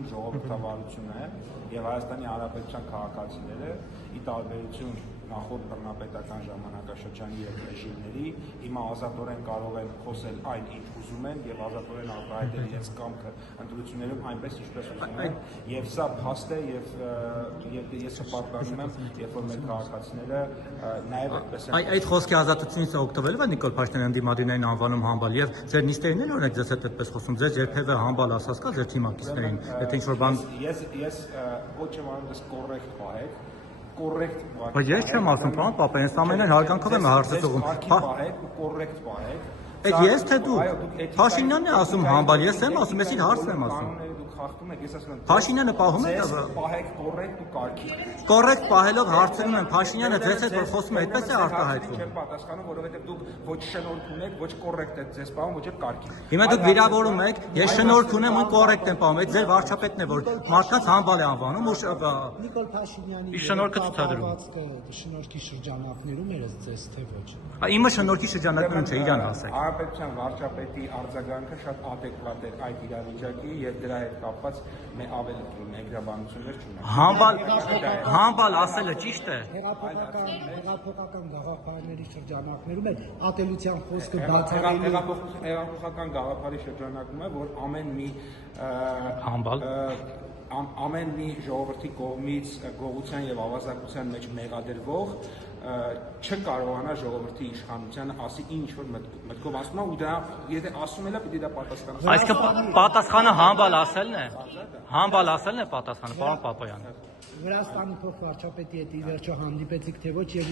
պահանջում ժողովրդավարությունը եւ Հայաստանի Հանրապետության քաղաքացիները ի տարբերություն նախորդ բռնապետական ժամանակաշրջանի եւ ռեժիմների հիմա ազատորեն կարող են խոսել այն ինչ ուզում են եւ ազատորեն արտահայտել իրենց կամքը ընտրություններում այնպես ինչպես ուզում են եւ սա փաստ է եւ ես հպարտանում եմ երբ որ մեր քաղաքացիները նաեւ այդպես են այդ խոսքի ազատությունից օգտվելով է Նիկոլ Փաշինյանը դիմադրիներին անվանում համբալ եւ ձեր նիստերին էլ օրինակ ձեզ հետ այդպես խոսում ձեր երբեւե համբալ ասած կա ձեր թիմակիցներին եթե ինչ որ բան ես ոչ եմ անում դες կոռեկտ պահեք կոռեկտ պահեք բայց ես չեմ ասում պարոն Պապայան ամենայն հարգանքով եմ հարցը ուղղում պահեք ու կոռեկտ պահեք ես թե դու Փաշինյանն է ասում համբալ ես եմ ասում ես իր հարցն եմ ասում խախտում եք ես ասում եմ Փաշինյանը պահում է պահեք կոռեկտ ու կարգի կոռեկտ պահելով հարցնում եմ Փաշինյանը ձեզ հետ որ խոսում է այդպես է արտահայտվում չեմ պատասխանում որովհետեւ դուք ոչ շնորհք ունեք ոչ կոռեկտ եք ձեզ պահում ոչ էլ կարգի հիմա դուք վիրավորում եք ես շնորհք ունեմ ու կոռեկտ եմ պահում այդ ձեր վարչապետն է որ մարդկանց համբալ է անվանում ու Նիկոլ Փաշինյանի շնորհքը ցուցադրում շնորհքի շրջանակներում երես ձեզ թե ոչ իմը շնորհքի շրջանակներում չէ իրան ասեք Հանրապետության վարչապետի արձագանքը շատ adekvat էր այդ իրավիճակի եւ դրա հետ կապված ավելի ներգրավություններ չունենք համբալ ասելը ճիշտ է հեղափոխական գաղափարների շրջանակներում էլ ատելության խոսքը բացառելի հեղափոխական գաղափարի շրջանակում է որ համբալ ամեն մի ժողովրդի կողմից գողության եւ ավազակության մեջ մեղադրվող չկարողանա ժողովրդի իշխանությանը ասի ինչ որ մտքով ասում է ու դա եթե ասում էլ է պիտի դա պատասխանի այսինքն պատասխանը համբալ ասելն է պատասխանը պարոն Պապայան Վրաստանի փոխվարչապետի հետ ի վերջո հանդիպեցիք թե ոչ եւ